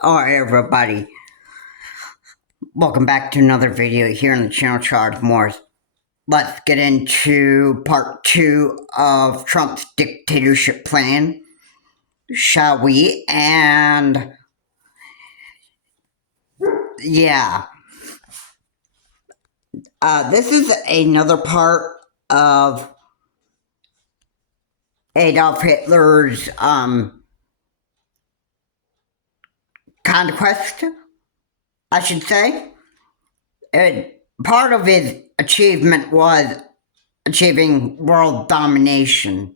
Alright everybody, welcome back to another video here on the channel Charles Morris. Let's get into part 2 of Trump's dictatorship plan, shall we? And yeah, this is another part of Adolf Hitler's conquest, I should say. Part of his achievement was achieving world domination.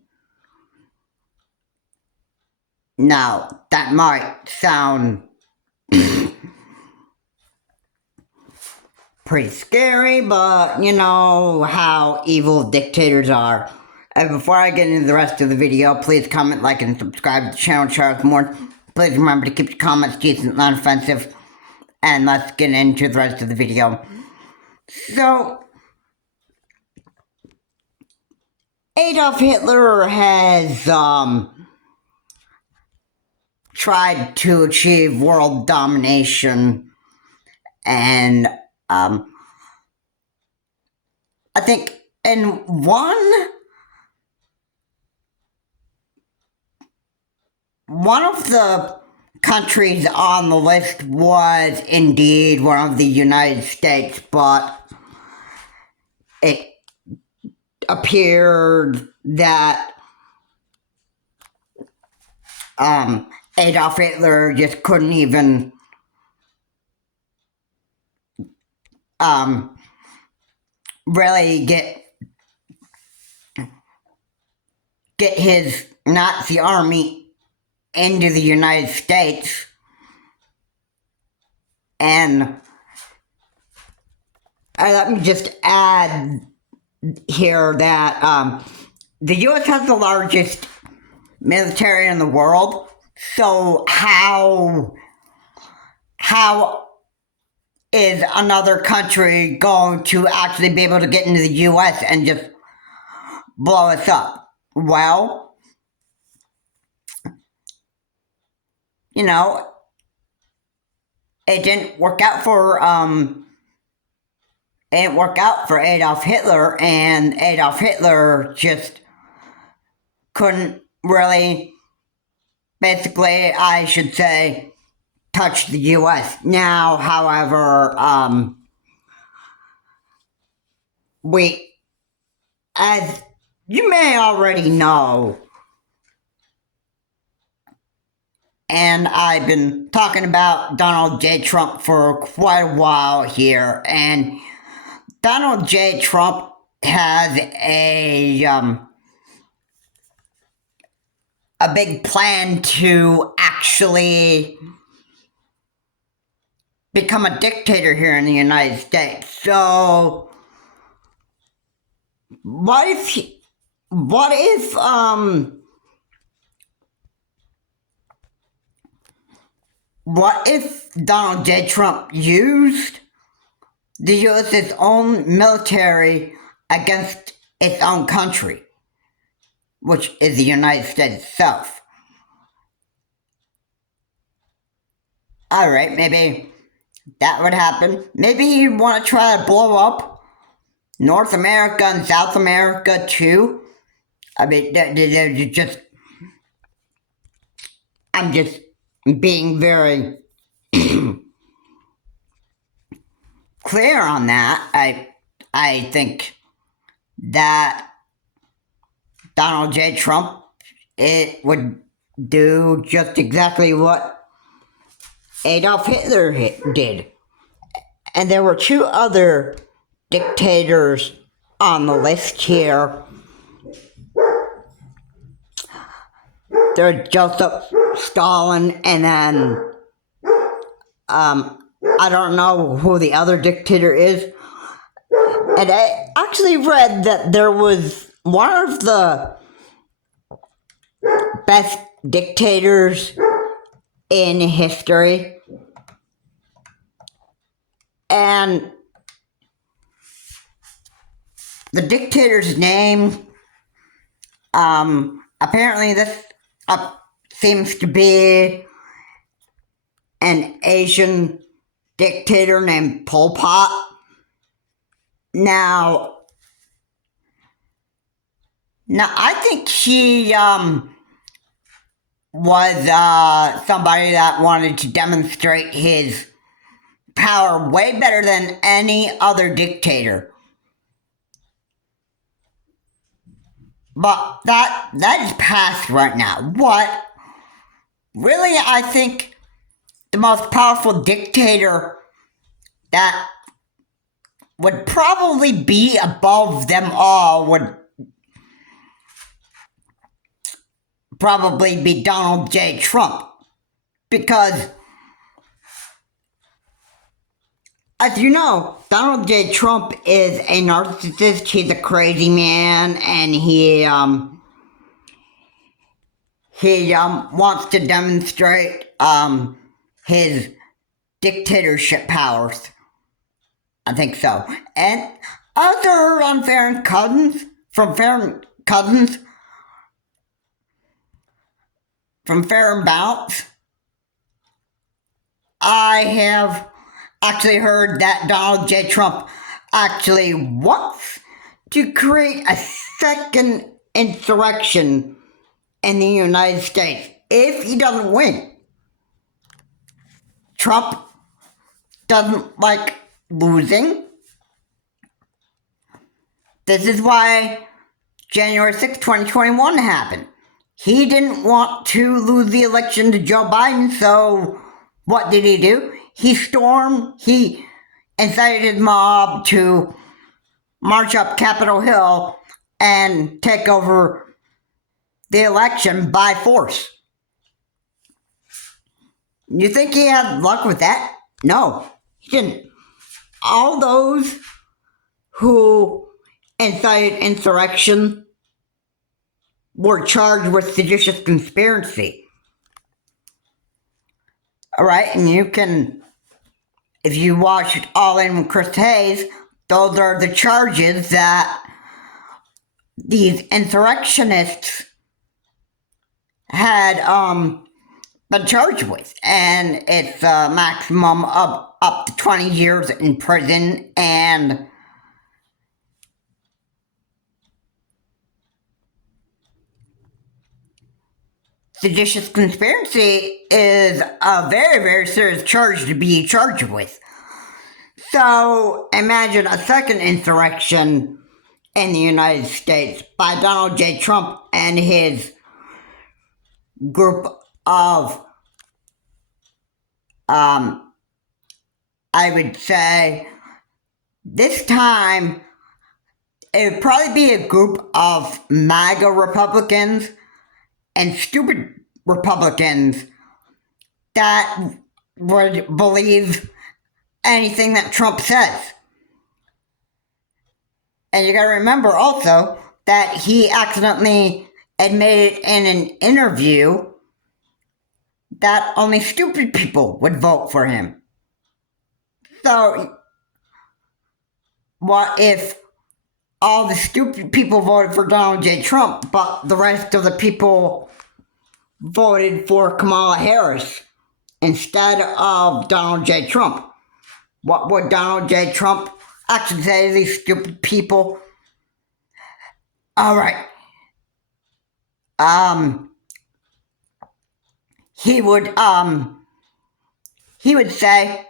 Now, that might sound pretty scary, but you know how evil dictators are. And before I get into the rest of the video, please comment, like, and subscribe to the channel Charles Morris. Please remember to keep your comments decent, non-offensive. And let's get into the rest of the video. So, Adolf Hitler has tried to achieve world domination, and I think in one of the countries on the list was indeed one of the United States, but it appeared that Adolf Hitler just couldn't even really get his Nazi army into the United States. And let me just add here that the U.S. has the largest military in the world, so how is another country going to actually be able to get into the U.S. and just blow us up? Well, you know, it didn't work out for Adolf Hitler, and Adolf Hitler just couldn't really, basically, I should say, touch the U.S. Now, however, as you may already know, and I've been talking about Donald J. Trump for quite a while here, and Donald J. Trump has a big plan to actually become a dictator here in the United States. So, what if Donald J. Trump used the U.S.'s own military against its own country, which is the United States itself? Alright, maybe that would happen. Maybe you want to try to blow up North America and South America too. I mean, I'm just being very clear on that. I think that Donald J. Trump, it would do just exactly what Adolf Hitler did. And there were two other dictators on the list here. There's Joseph Stalin, and then I don't know who the other dictator is. And I actually read that there was one of the best dictators in history, and the dictator's name, apparently this seems to be an Asian dictator named Pol Pot. Now I think he was somebody that wanted to demonstrate his power way better than any other dictator. But that is past right now. What really I think the most powerful dictator that would probably be above them all would probably be Donald J. Trump. Because, as you know, Donald J. Trump is a narcissist. He's a crazy man, and he wants to demonstrate his dictatorship powers. I think so. And other unfair cousins from Fair and Bounce, I have actually heard that Donald J. Trump actually wants to create a second insurrection in the United States if he doesn't win. Trump doesn't like losing. This is why January 6, 2021 happened. He didn't want to lose the election to Joe Biden, so what did he do? He incited his mob to march up Capitol Hill and take over the election by force. You think he had luck with that? No, he didn't. All those who incited insurrection were charged with seditious conspiracy. Alright, and you can, if you watch it All In with Chris Hayes, those are the charges that these insurrectionists had been charged with. And it's a maximum of up to 20 years in prison, and seditious conspiracy is a very, very serious charge to be charged with. So imagine a second insurrection in the United States by Donald J. Trump and his group of, I would say, this time it would probably be a group of MAGA Republicans and stupid Republicans that would believe anything that Trump says. And you gotta remember also that he accidentally admitted in an interview that only stupid people would vote for him. So, what if all the stupid people voted for Donald J. Trump, but the rest of the people voted for Kamala Harris instead of Donald J. Trump? What would Donald J. Trump actually say to these stupid people? Alright. He would say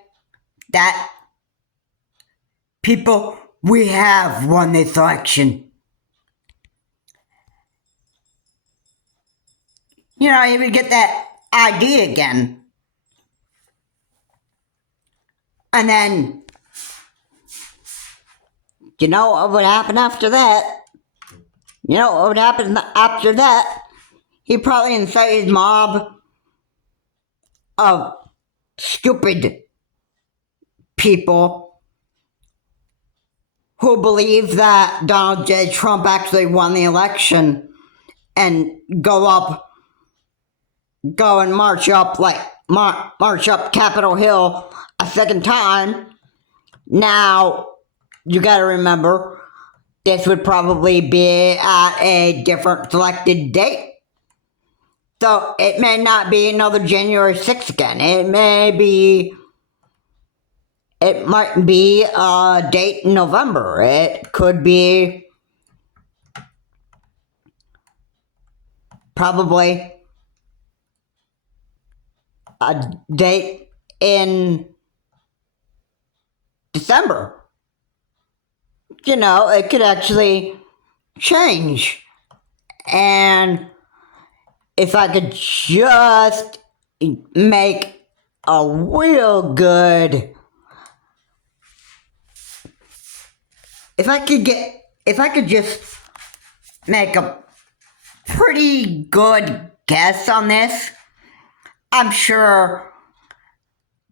that people, we have won this election. You know, he would get that idea again. And then, you know what would happen after that? You know what would happen after that? He'd probably incite his mob of stupid people who believe that Donald J. Trump actually won the election and go and march up Capitol Hill a second time. Now, you gotta remember, this would probably be at a different selected date So it may not be another January 6th again. It might be a date in November. It could be probably a date in December. You know, it could actually change. And if I could just make a real good, if I could just make a pretty good guess on this, I'm sure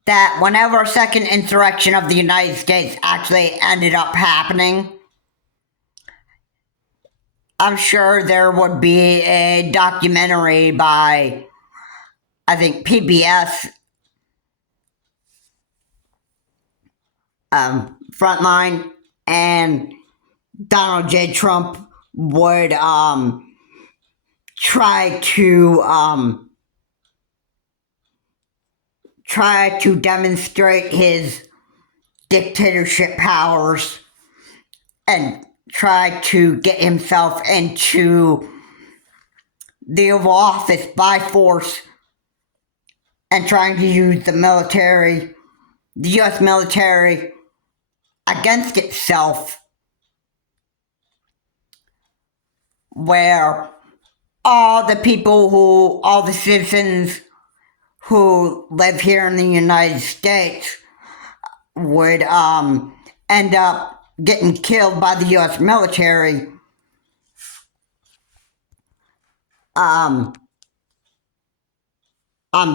that whenever second insurrection of the United States actually ended up happening, I'm sure there would be a documentary by, I think, PBS, Frontline, and Donald J. Trump would try to demonstrate his dictatorship powers and try to get himself into the Oval Office by force and trying to use the military, the U.S. military, against itself, where all the citizens who live here in the United States would end up getting killed by the U.S. military. I'm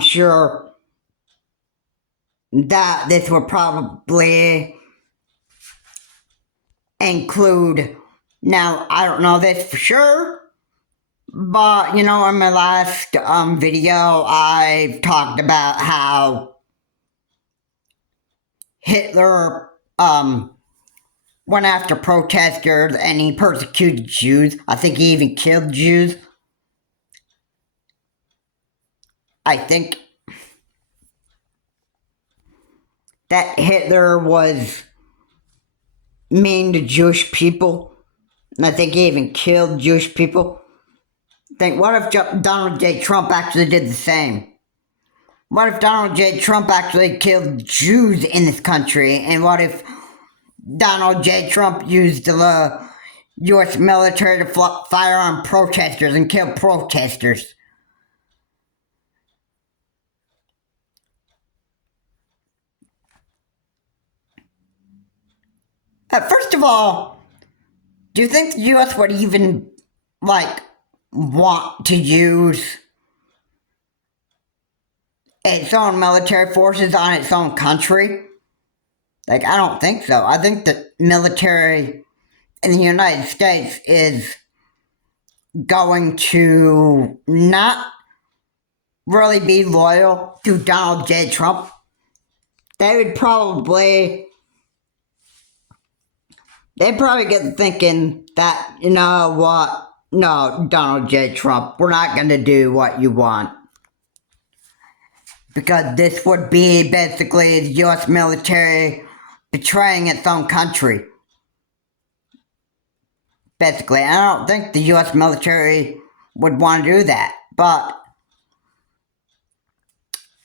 sure that this would probably include, now I don't know this for sure, but in my last video I talked about how Hitler went after protesters and he persecuted Jews. I think he even killed Jews. I think that Hitler was mean to Jewish people. And I think he even killed Jewish people. Think, what if Donald J. Trump actually did the same? What if Donald J. Trump actually killed Jews in this country? And what if Donald J. Trump used the U.S. military to fire on protesters and kill protesters? First of all, do you think the U.S. would even, want to use its own military forces on its own country? I don't think so. I think the military in the United States is going to not really be loyal to Donald J. Trump. They would probably get thinking that, you know what, no, Donald J. Trump, we're not going to do what you want. Because this would be basically the U.S. military betraying its own country. Basically, I don't think the U.S. military would want to do that. But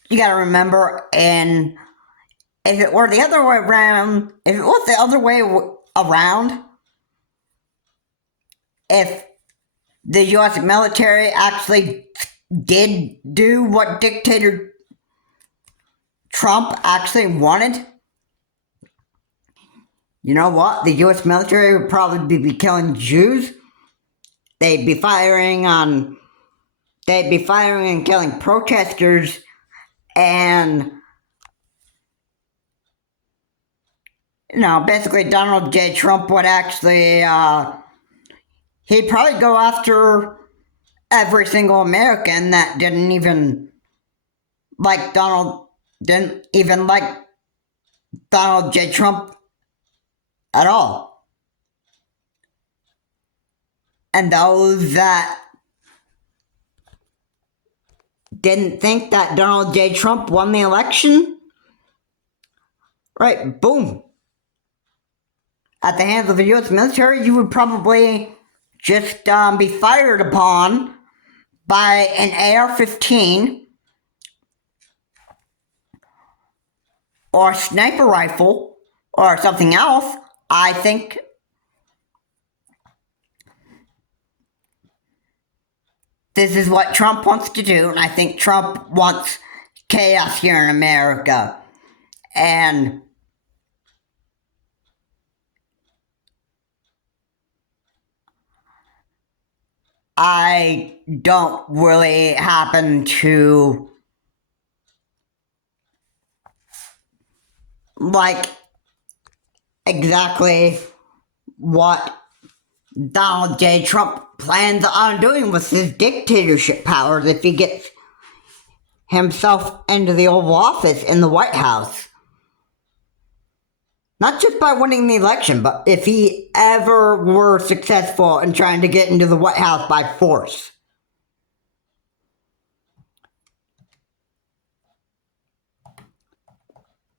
you got to remember, and if it were the other way around, if the U.S. military actually did do what dictator Trump actually wanted, you know what? The U.S. military would probably be killing Jews. They'd be firing and killing protesters, and basically Donald J. Trump would actually, he'd probably go after every single American that didn't even like Donald J. Trump at all. And those that didn't think that Donald J. Trump won the election, right, boom. At the hands of the U.S. military, you would probably just be fired upon by an AR-15 or a sniper rifle or something else. I think this is what Trump wants to do, and I think Trump wants chaos here in America. And I don't really happen to like exactly what Donald J. Trump plans on doing with his dictatorship powers if he gets himself into the Oval Office in the White House. Not just by winning the election, but if he ever were successful in trying to get into the White House by force.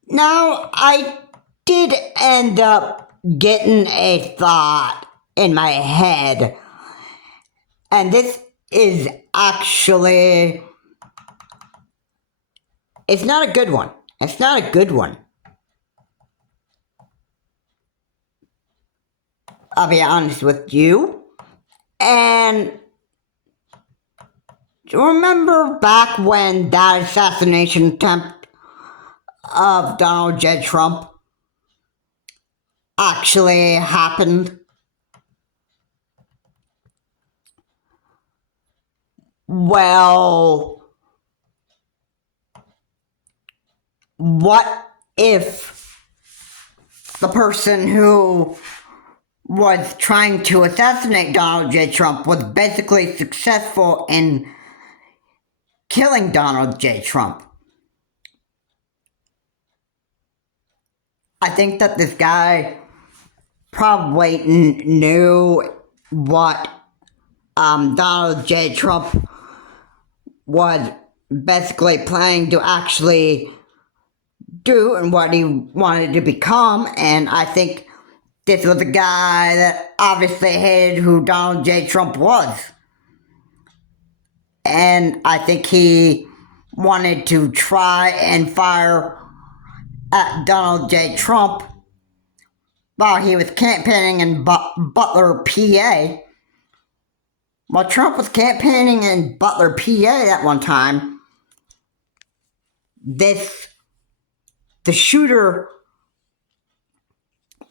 Now, I did end up getting a thought in my head, and this is actually, it's not a good one. It's not a good one. I'll be honest with you. And do you remember back when that assassination attempt of Donald J. Trump actually happened? Well, what if the person who was trying to assassinate Donald J. Trump was basically successful in killing Donald J. Trump? I think that this guy probably knew what Donald J. Trump was basically planning to actually do and what he wanted to become, and I think this was a guy that obviously hated who Donald J. Trump was. And I think he wanted to try and fire at Donald J. Trump while he was campaigning in Butler, PA. While Trump was campaigning in Butler, PA at one time, the shooter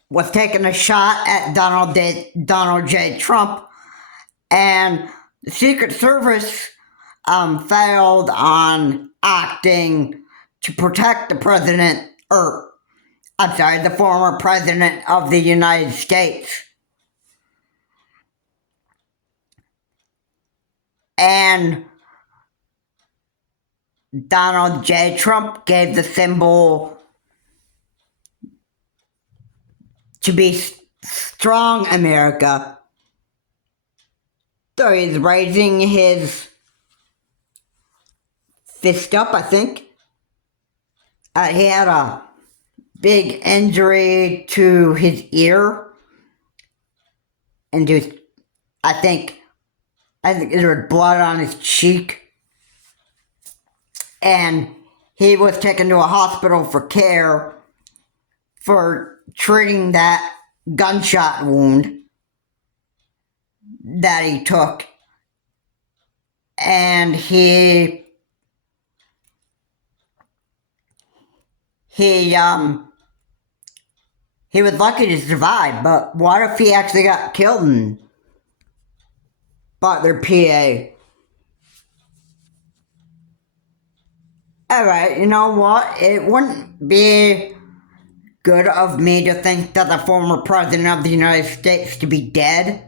was taking a shot at Donald J. Trump, and the Secret Service failed on acting to protect the president, the former president of the United States. And Donald J. Trump gave the symbol to be strong America. So he's raising his fist up, I think. He had a big injury to his ear. And I think there was blood on his cheek. And he was taken to a hospital for care for treating that gunshot wound that he took. And he was lucky to survive, but what if he actually got killed in Butler, PA? Alright, you know what? It wouldn't be good of me to think that the former president of the United States to be dead.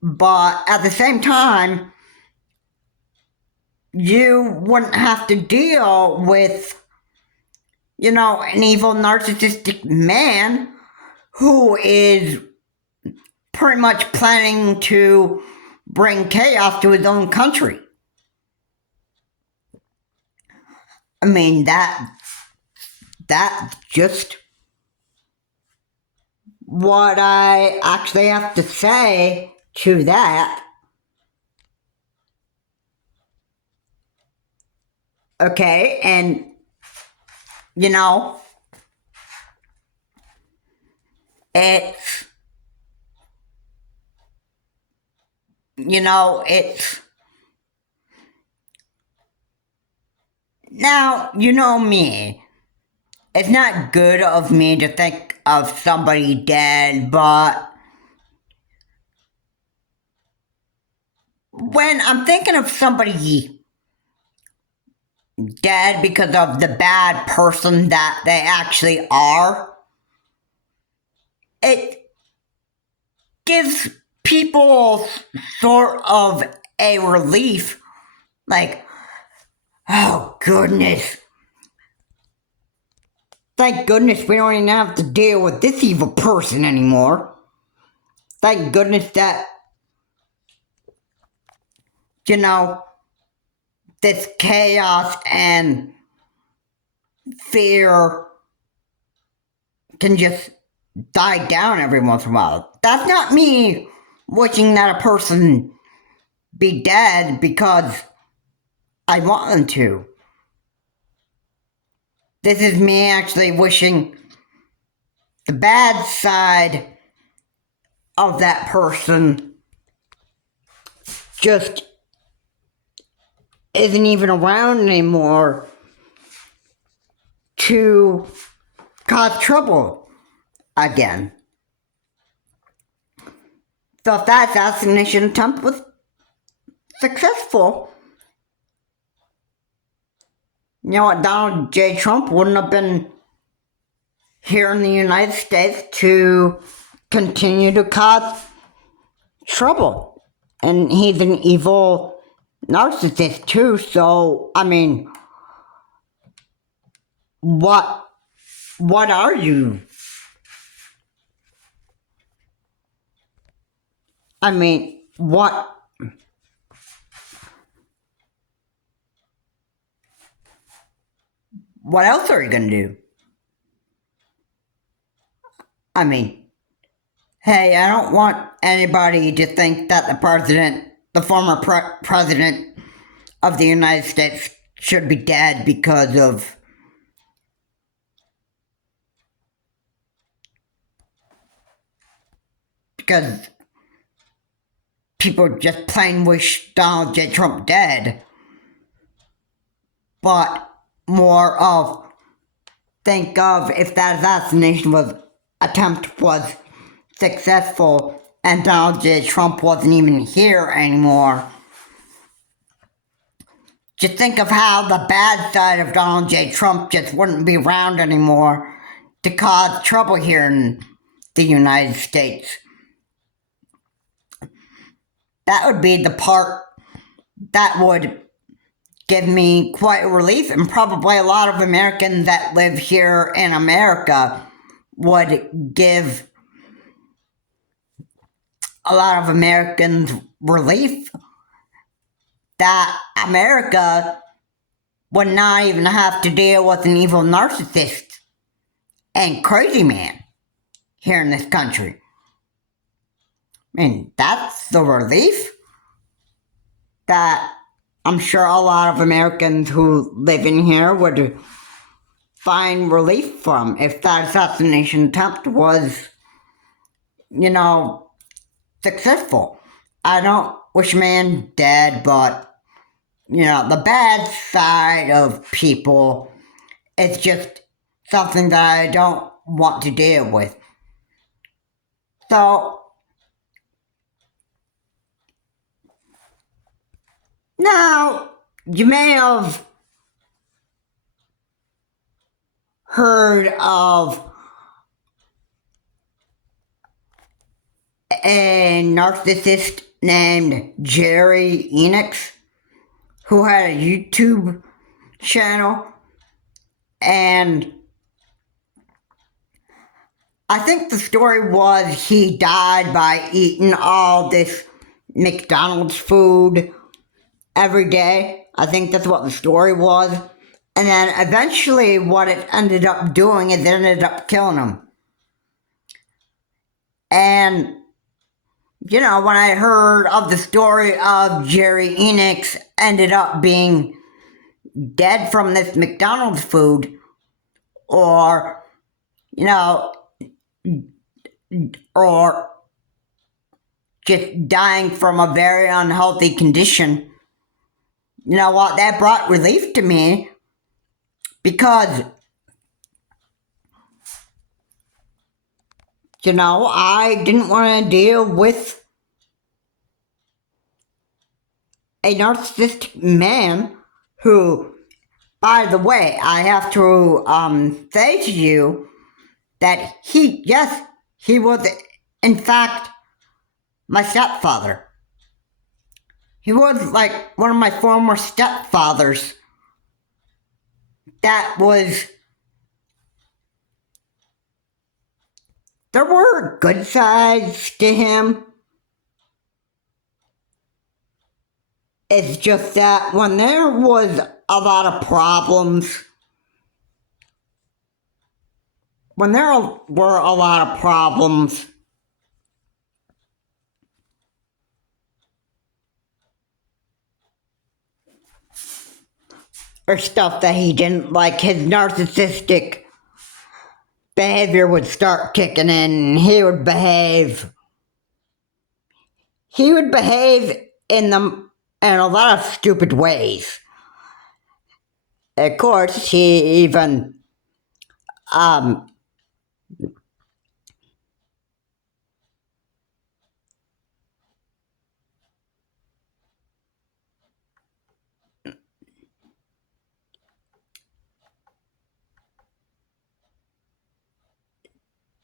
But at the same time, you wouldn't have to deal with, an evil narcissistic man who is pretty much planning to bring chaos to his own country. I mean, that's just what I actually have to say to that. Okay, and you know, it's it's now, you know me. It's not good of me to think of somebody dead, but when I'm thinking of somebody dead because of the bad person that they actually are, it gives people sort of a relief. Like, oh goodness. Thank goodness we don't even have to deal with this evil person anymore. Thank goodness that, this chaos and fear can just die down every once in a while. That's not me wishing that a person be dead because I want them to. This is me actually wishing the bad side of that person just isn't even around anymore to cause trouble again. So if that assassination attempt was successful, you know what, Donald J. Trump wouldn't have been here in the United States to continue to cause trouble. And he's an evil narcissist too, so, I mean, what are you? I mean, what else are you gonna do? I mean, hey, I don't want anybody to think that the former president of the United States should be dead because people just plain wish Donald J. Trump dead, but more of think of if that assassination attempt was successful and Donald J. Trump wasn't even here anymore. Just think of how the bad side of Donald J. Trump just wouldn't be around anymore to cause trouble here in the United States. That would be the part that would give me quite a relief, and probably a lot of Americans that live here in America would give a lot of Americans relief that America would not even have to deal with an evil narcissist and crazy man here in this country. I mean, that's the relief that I'm sure a lot of Americans who live in here would find relief from if that assassination attempt was, successful. I don't wish a man dead, but, the bad side of people, it's just something that I don't want to deal with. So, now, you may have heard of a narcissist named Jerry Enix who had a YouTube channel, and I think the story was he died by eating all this McDonald's food every day. I think that's what the story was. And then eventually what it ended up doing is it ended up killing him. And, you know, when I heard of the story of Jerry Enix ended up being dead from this McDonald's food, or, you know, or just dying from a very unhealthy condition, you know what, that brought relief to me, because, you know, I didn't want to deal with a narcissistic man who, by the way, I have to say to you that he was, in fact, my stepfather. He was like one of my former stepfathers. There were good sides to him. It's just that when there was a lot of problems, or stuff that he didn't like, his narcissistic behavior would start kicking in. He would behave in a lot of stupid ways. Of course, he even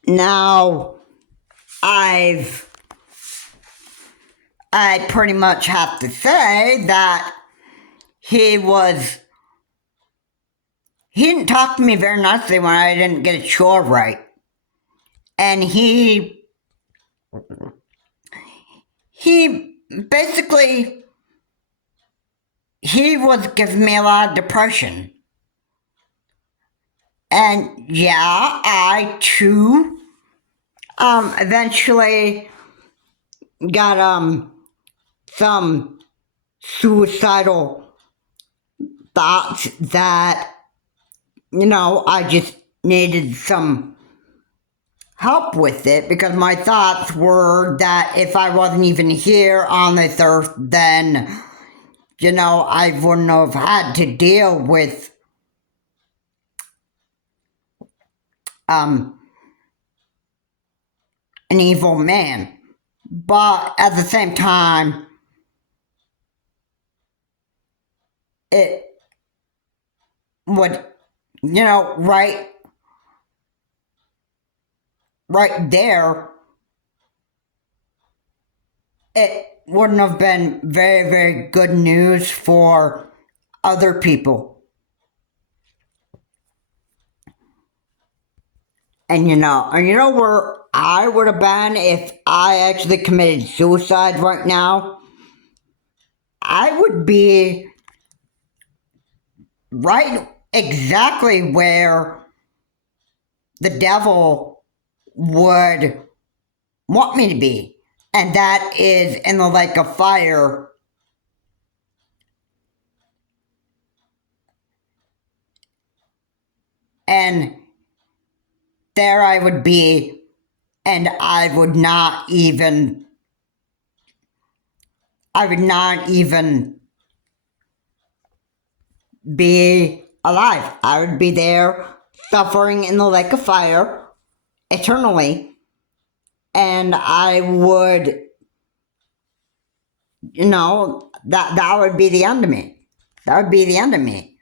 now I pretty much have to say that he didn't talk to me very nicely when I didn't get a chore right. And he basically, he was giving me a lot of depression. And yeah, I too, eventually got, some suicidal thoughts that, you know, I just needed some help with it, because my thoughts were that if I wasn't even here on this earth, then, you know, I wouldn't have had to deal with an evil man. But at the same time, it would, you know, right there, it wouldn't have been very, very good news for other people. And you know where I would have been if I actually committed suicide right now? I would be right exactly where the devil would want me to be. And that is in the lake of fire. And there I would be, and I would not even be alive. I would be there suffering in the lake of fire eternally. And I would, you know, that would be the end of me. That would be the end of me.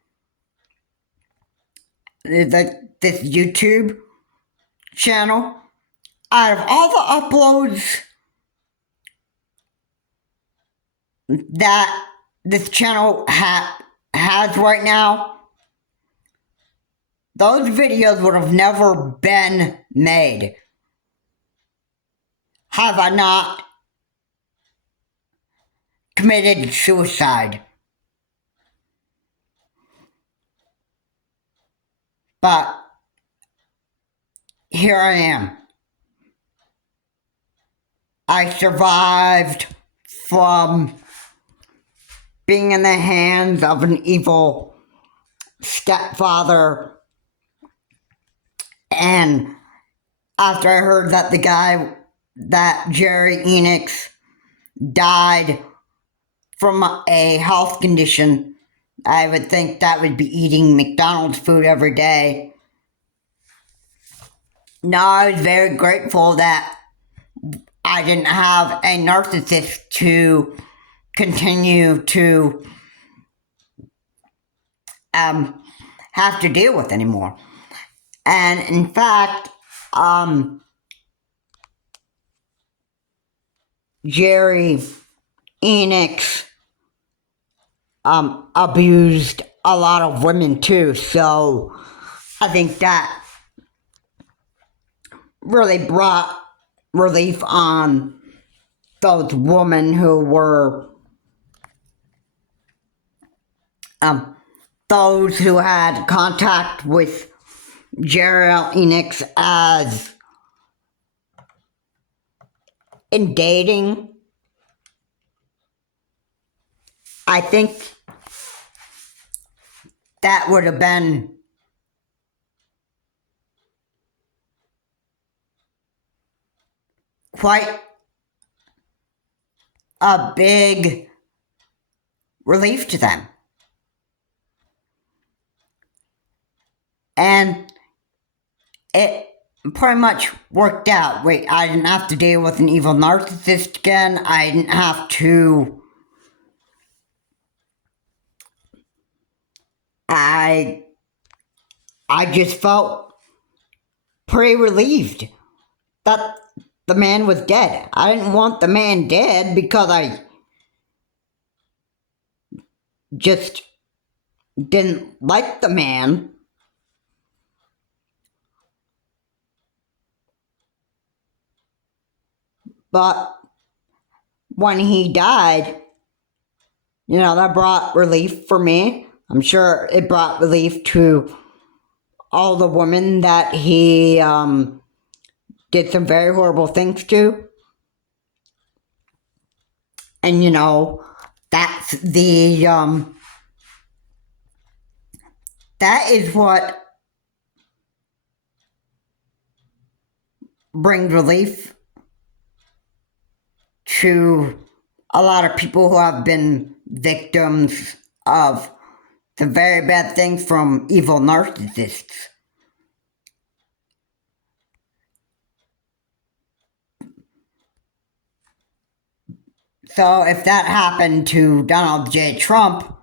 This YouTube channel, out of all the uploads that this channel has right now, those videos would have never been made have I not committed suicide. But here I am. I survived from being in the hands of an evil stepfather, and after I heard that that Jerry Enix died from a health condition, I would think that would be eating McDonald's food every day. No, I was very grateful that I didn't have a narcissist to continue to have to deal with anymore. And in fact, Jerry Enix abused a lot of women too, so I think that really brought relief on those women who were those who had contact with Jerry Enix as in dating. I think that would have been quite a big relief to them. And it pretty much worked out. I didn't have to deal with an evil narcissist again. I didn't have to... I just felt pretty relieved that the man was dead. I didn't want the man dead because I just didn't like the man. But when he died, that brought relief for me. I'm sure it brought relief to all the women that he did some very horrible things to. And that's that is what brings relief to a lot of people who have been victims of the very bad things from evil narcissists. So if that happened to Donald J. Trump,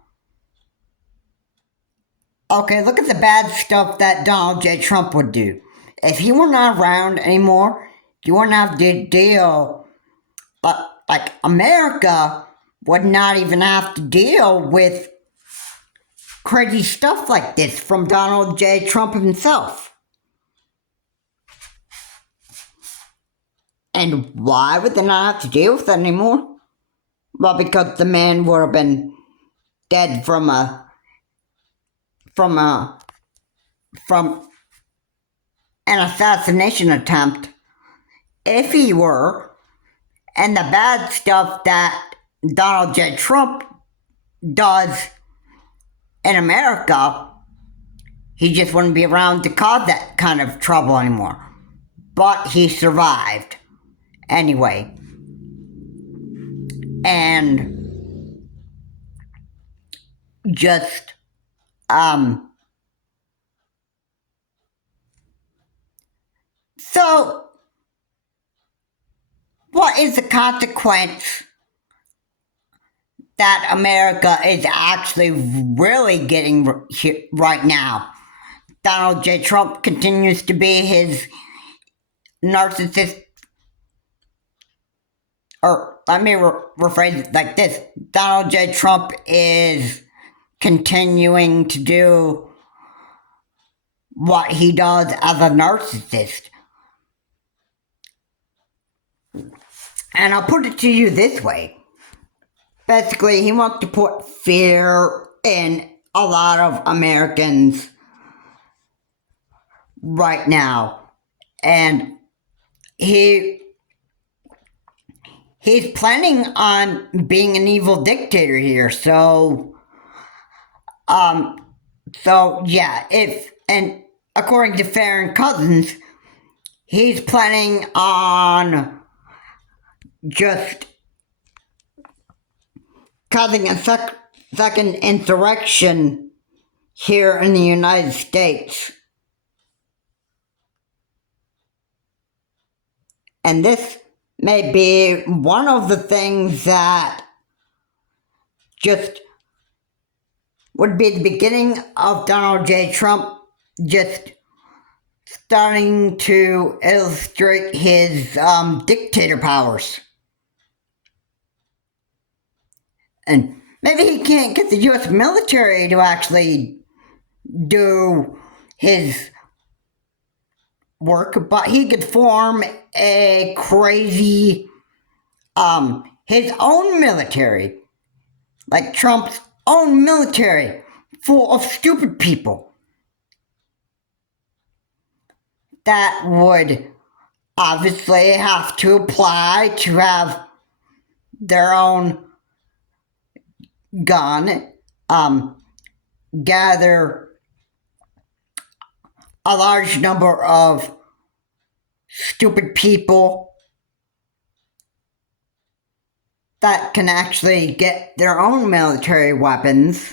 okay, look at the bad stuff that Donald J. Trump would do. If he were not around anymore, you wouldn't have to deal, like America would not even have to deal with crazy stuff like this from Donald J. Trump himself. And why would they not have to deal with that anymore? Well, because the man would have been dead from an assassination attempt, if he were. And the bad stuff that Donald J. Trump does in America, he just wouldn't be around to cause that kind of trouble anymore. But he survived anyway. And just so what is the consequence that America is actually really getting right now? Donald J. Trump continues to be his narcissist, or let me rephrase it like this. Donald J. Trump is continuing to do what he does as a narcissist. And I'll put it to you this way. Basically, he wants to put fear in a lot of Americans right now. And he's planning on being an evil dictator here. So yeah, and according to Farron Cousins, he's planning on just causing a second insurrection here in the United States. And this may be one of the things that just would be the beginning of Donald J. Trump just starting to illustrate his dictator powers. And maybe he can't get the U.S. military to actually do his work, but he could form a crazy, his own military, like Trump's own military, full of stupid people that would obviously have to apply to have their own gun, gather a large number of stupid people that can actually get their own military weapons.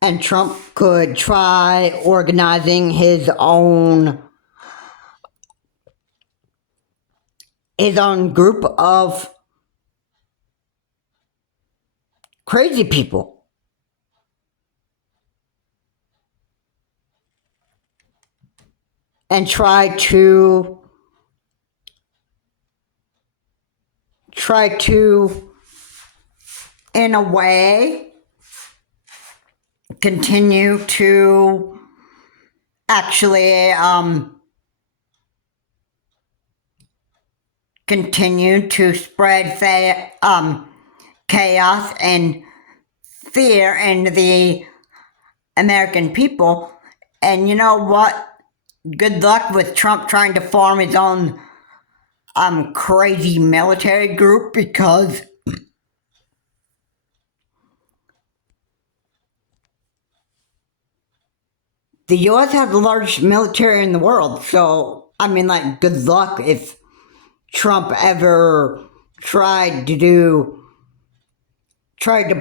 And Trump could try organizing his own group of crazy people. And try to in a way continue to actually continue to spread chaos and fear into the American people. And you know what? Good luck with Trump trying to form his own crazy military group, because the U.S. has the largest military in the world. So, I mean, like, good luck if Trump ever tried to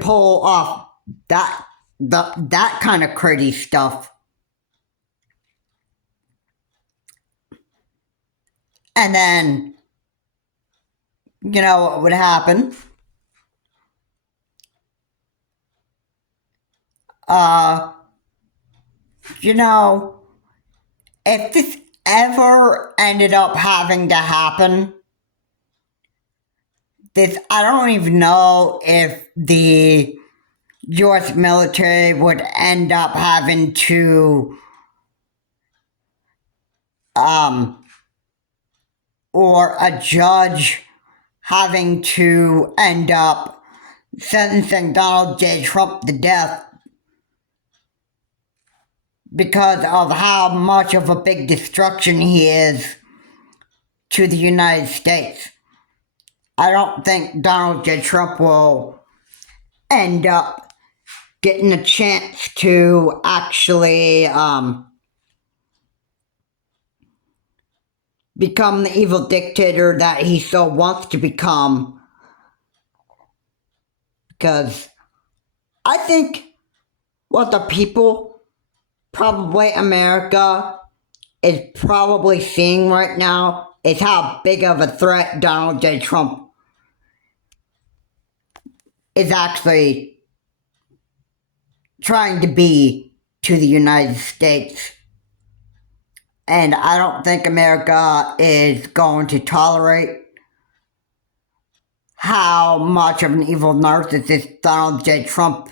pull off that kind of crazy stuff. And then, you know what would happen? You know, if this ever ended up having to happen, I don't even know if the U.S. military would end up having to, or a judge having to end up sentencing Donald J. Trump to death because of how much of a big destruction he is to the United States. I don't think Donald J. Trump will end up getting a chance to actually become the evil dictator that he so wants to become. Because I think what the people, probably America, is probably seeing right now is how big of a threat Donald J. Trump is actually trying to be to the United States. And I don't think America is going to tolerate how much of an evil narcissist Donald J. Trump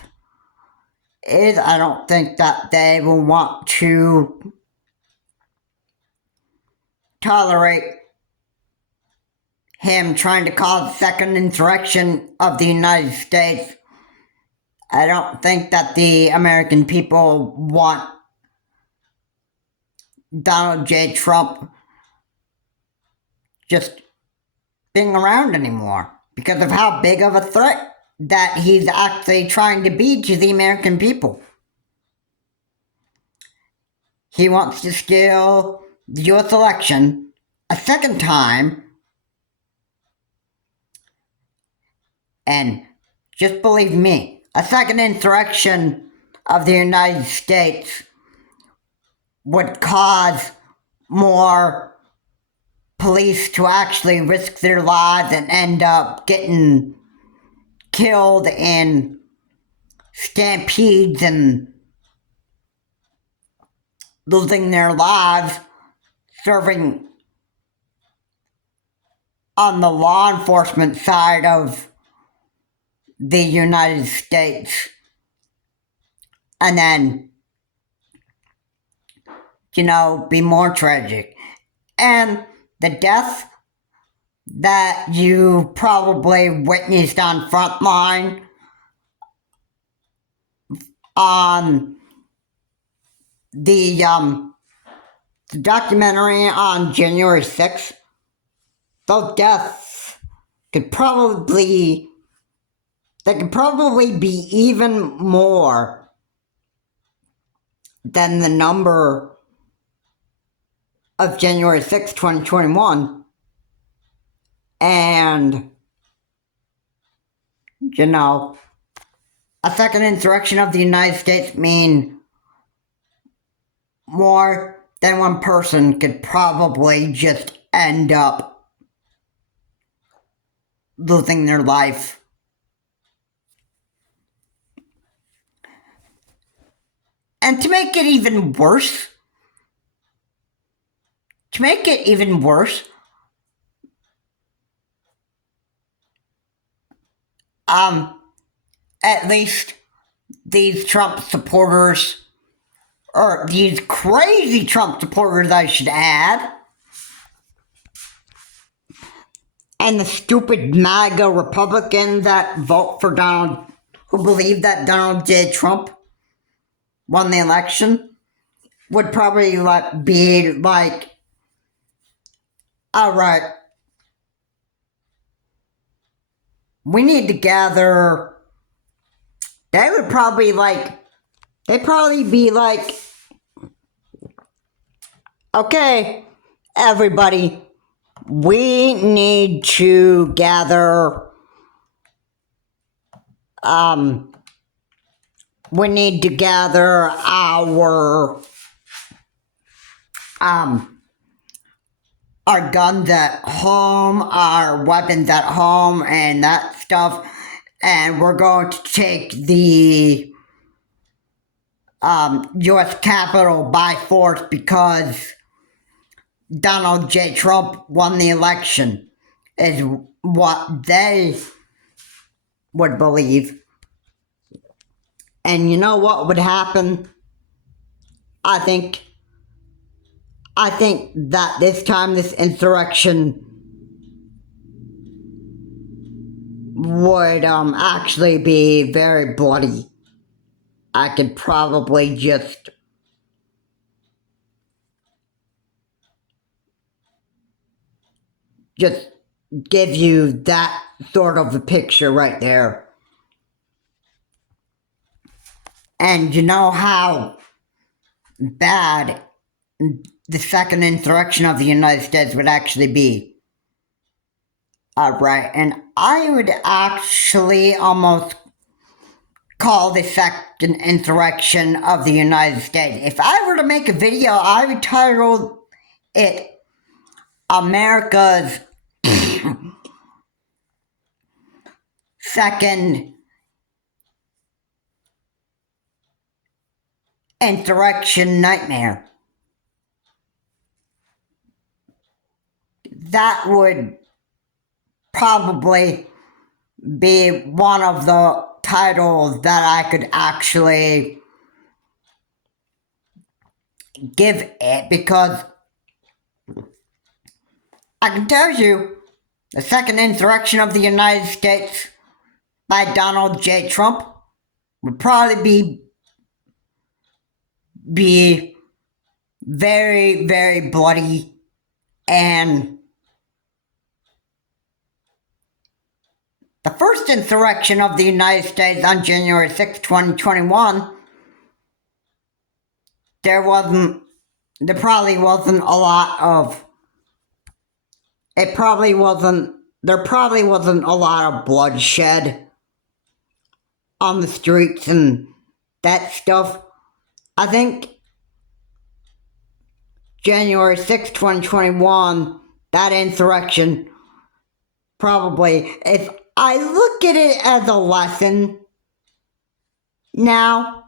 is. I don't think that they will want to tolerate him trying to cause a second insurrection of the United States. I don't think that the American people want Donald J. Trump just being around anymore because of how big of a threat that he's actually trying to be to the American people. He wants to steal the U.S. election a second time, and just believe me, a second insurrection of the United States would cause more police to actually risk their lives and end up getting killed in stampedes and losing their lives serving on the law enforcement side of the United States. And then, be more tragic. And the death that you probably witnessed on Frontline on the documentary on January 6th, those deaths could probably be even more than the number of January 6th, 2021. And, a second insurrection of the United States mean more than one person could probably just end up losing their life. And to make it even worse, at least these Trump supporters, or these crazy Trump supporters, I should add, and the stupid MAGA Republicans that vote for who believe that Donald J. Trump won the election, would probably be like, all right, we need to gather. They'd probably be like, okay, everybody, we need to gather, our guns at home, our weapons at home, and that stuff, and we're going to take the U.S. Capitol by force because Donald J. Trump won the election, is what they would believe. And you know what would happen? I think that this time this insurrection would actually be very bloody. I could probably just give you that sort of a picture right there. And you know how bad the second insurrection of the United States would actually be. Right, and I would actually almost call the second insurrection of the United States. If I were to make a video, I would title it America's second insurrection nightmare. That would probably be one of the titles that I could actually give it, because I can tell you the second insurrection of the United States by Donald J. Trump would probably be very, very bloody, and the first insurrection of the United States on January 6, 2021, there probably wasn't a lot of bloodshed on the streets and that stuff. I think January 6, 2021, that insurrection, probably, if I look at it as a lesson now,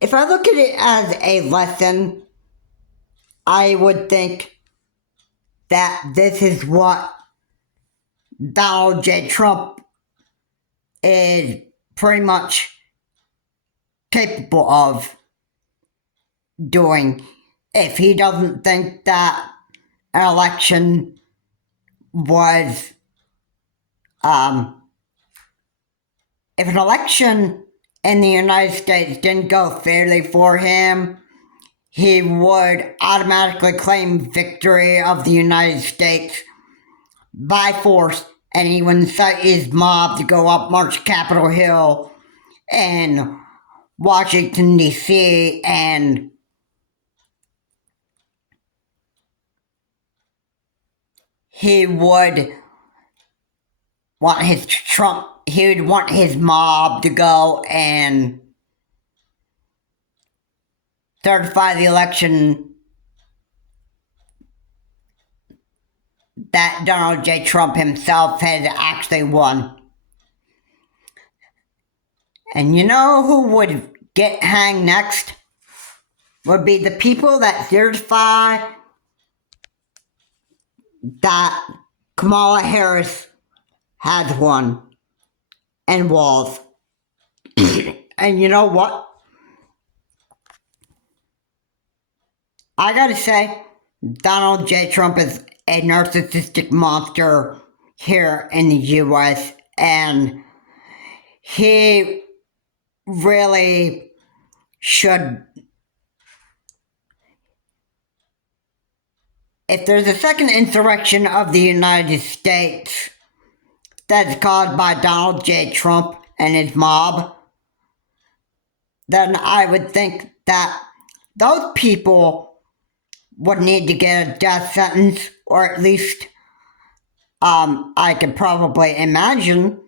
if I look at it as a lesson, I would think that this is what Donald J. Trump is pretty much capable of doing. If he doesn't think that an election was, if an election in the United States didn't go fairly for him, he would automatically claim victory of the United States by force, and he would incite his mob to go up March Capitol Hill in Washington, D.C., and he would want his mob to go and certify the election that Donald J. Trump himself had actually won. And you know who would get hanged next? Would be the people that certify that Kamala Harris has won and was. And you know what? I gotta say, Donald J. Trump is a narcissistic monster here in the U.S. and he really should. If there's a second insurrection of the United States that's caused by Donald J. Trump and his mob, then I would think that those people would need to get a death sentence, or at least I could probably imagine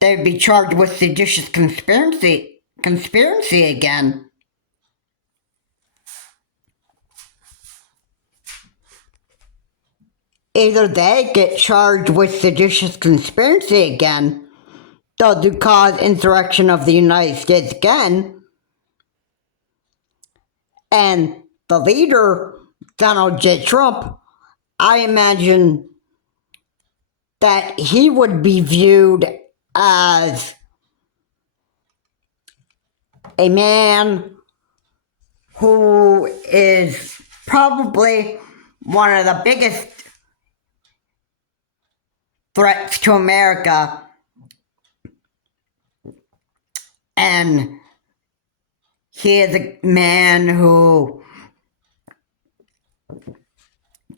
they'd be charged with seditious conspiracy again. Either they get charged with seditious conspiracy again, they'll do cause insurrection of the United States again, and the leader, Donald J. Trump, I imagine that he would be viewed as a man who is probably one of the biggest threats to America, and he is a man who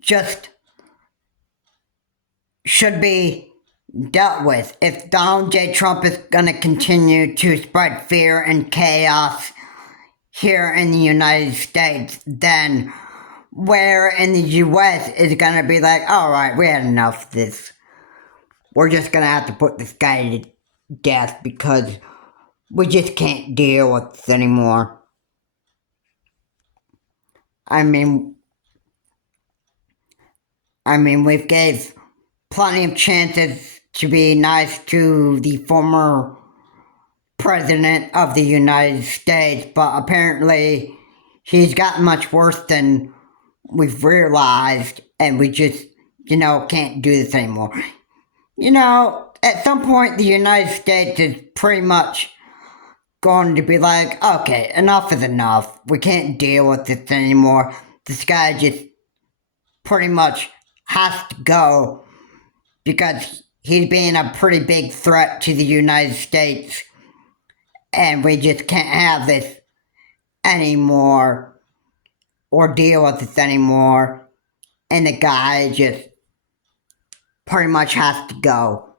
just should be dealt with. If Donald J. Trump is going to continue to spread fear and chaos here in the United States, then where in the U.S. is going to be like, all right, we had enough of this. We're just going to have to put this guy to death because we just can't deal with this anymore. I mean, we've gave plenty of chances to be nice to the former president of the United States, but apparently he's gotten much worse than we've realized, and we just, can't do this anymore. At some point the United States is pretty much going to be like, okay, enough is enough. We can't deal with this anymore. This guy just pretty much has to go because he's being a pretty big threat to the United States, and we just can't have this anymore or deal with this anymore, and the guy just pretty much has to go.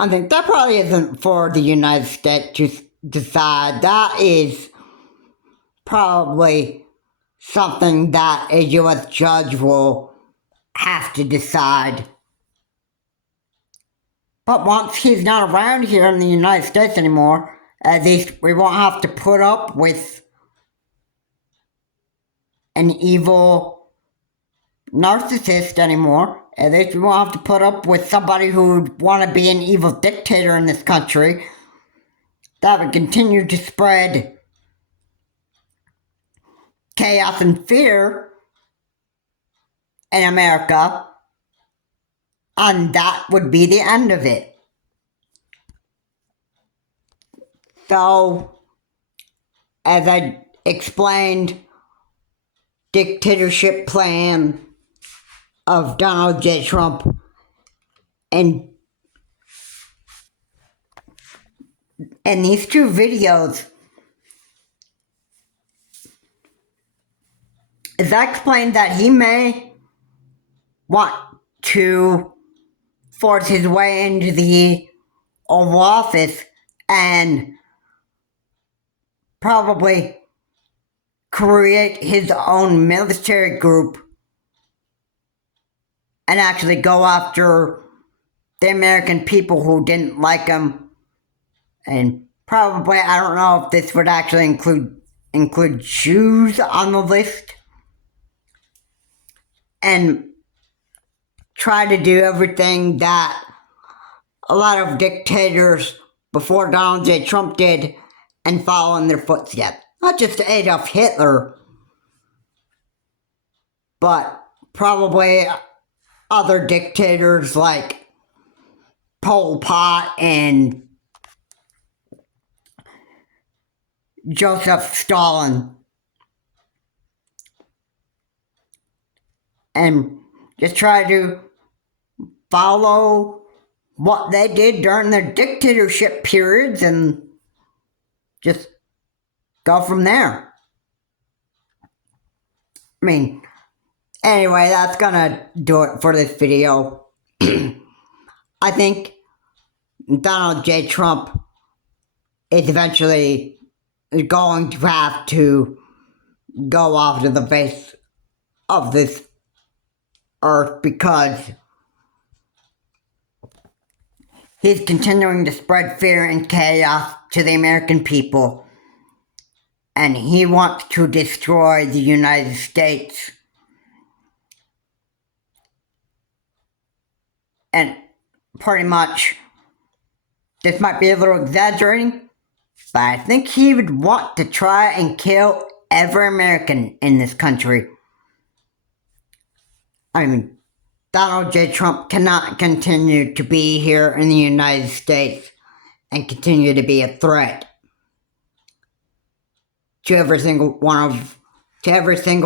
I think that probably isn't for the United States to decide. That is probably something that a U.S. judge will have to decide. But once he's not around here in the United States anymore, at least we won't have to put up with an evil narcissist anymore. At least we won't have to put up with somebody who would want to be an evil dictator in this country that would continue to spread chaos and fear in America, and that would be the end of it. So, as I explained, dictatorship plan of Donald J. Trump, and in these two videos, as I explained that he may want to force his way into the Oval Office and probably create his own military group and actually go after the American people who didn't like him. And probably, I don't know if this would actually include Jews on the list. And try to do everything that a lot of dictators before Donald J. Trump did and follow in their footsteps. Not just Adolf Hitler, but probably other dictators like Pol Pot and Joseph Stalin. And just try to follow what they did during their dictatorship periods and just go from there. I mean, anyway, that's gonna do it for this video. I think Donald J. Trump is eventually going to have to go off to the face of this earth because he's continuing to spread fear and chaos to the American people, and he wants to destroy the United States. And pretty much, this might be a little exaggerating, but I think he would want to try and kill every American in this country. I mean, Donald J. Trump cannot continue to be here in the United States and continue to be a threat to every single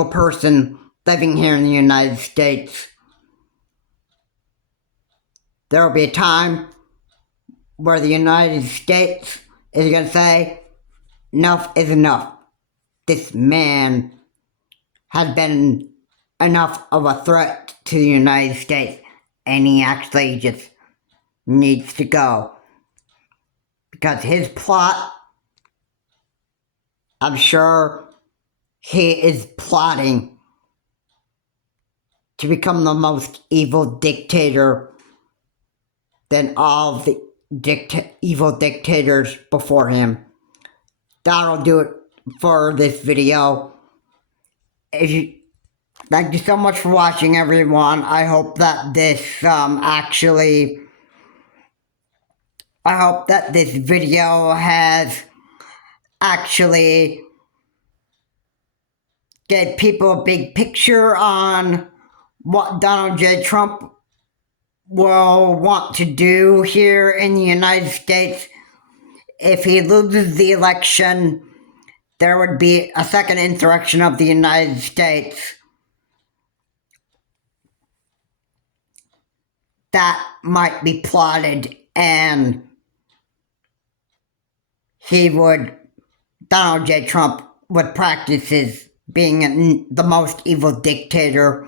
person living here in the United States. There will be a time where the United States is going to say, enough is enough. This man has been enough of a threat to the United States, and he actually just needs to go. Because his plot, I'm sure he is plotting to become the most evil dictator than all of the evil dictators before him. That'll do it for this video. Thank you so much for watching, everyone. I hope that this video has actually get people a big picture on what Donald J. Trump will want to do here in the United States. If he loses the election, there would be a second insurrection of the United States that might be plotted, and Donald J. Trump would practice his being the most evil dictator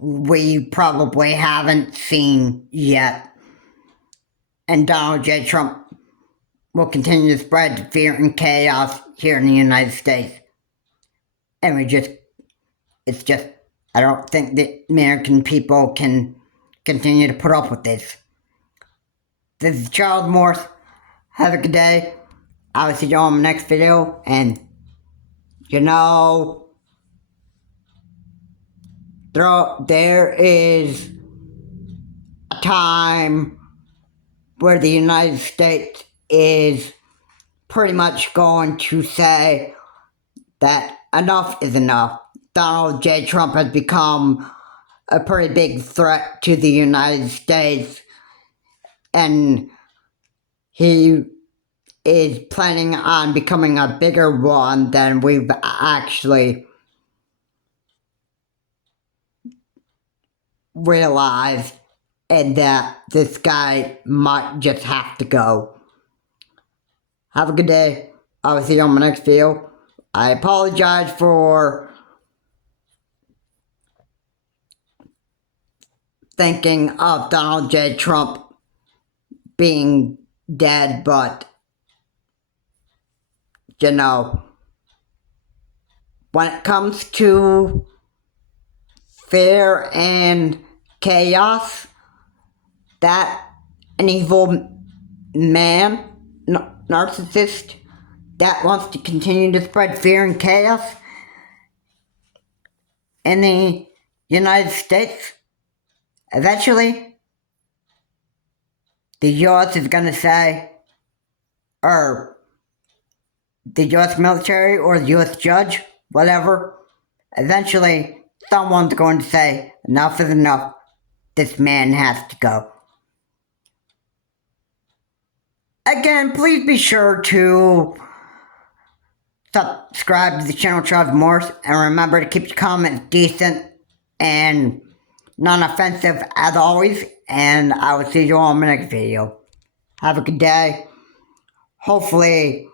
we probably haven't seen yet. And Donald J. Trump will continue to spread fear and chaos here in the United States. And I don't think the American people can continue to put up with this. This is Charles Morse. Have a good day. I will see you all in my next video. And, there is a time where the United States is pretty much going to say that enough is enough. Donald J. Trump has become a pretty big threat to the United States, and he is planning on becoming a bigger one than we've actually realized, and that this guy might just have to go. Have a good day. I will see you on my next video. I apologize for thinking of Donald J. Trump being dead, but, when it comes to fear and chaos, that an evil man, narcissist, that wants to continue to spread fear and chaos in the United States, eventually the U.S. is going to say, or the U.S. military or the U.S. judge, whatever, eventually someone's going to say, enough is enough, this man has to go. Again, please be sure to subscribe to the channel Charles Morse, and remember to keep your comments decent and non-offensive as always, and I will see you all in my next video. Have a good day. Hopefully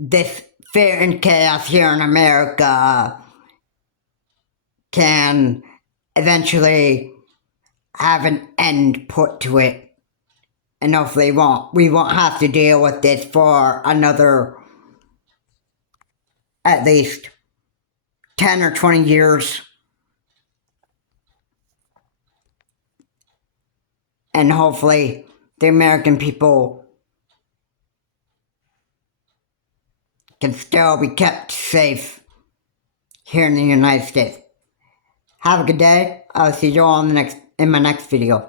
this fear and chaos here in America can eventually have an end put to it. And hopefully we won't have to deal with this for another at least 10 or 20 years. And hopefully the American people can still be kept safe here in the United States. Have a good day. I'll see you all in my next video.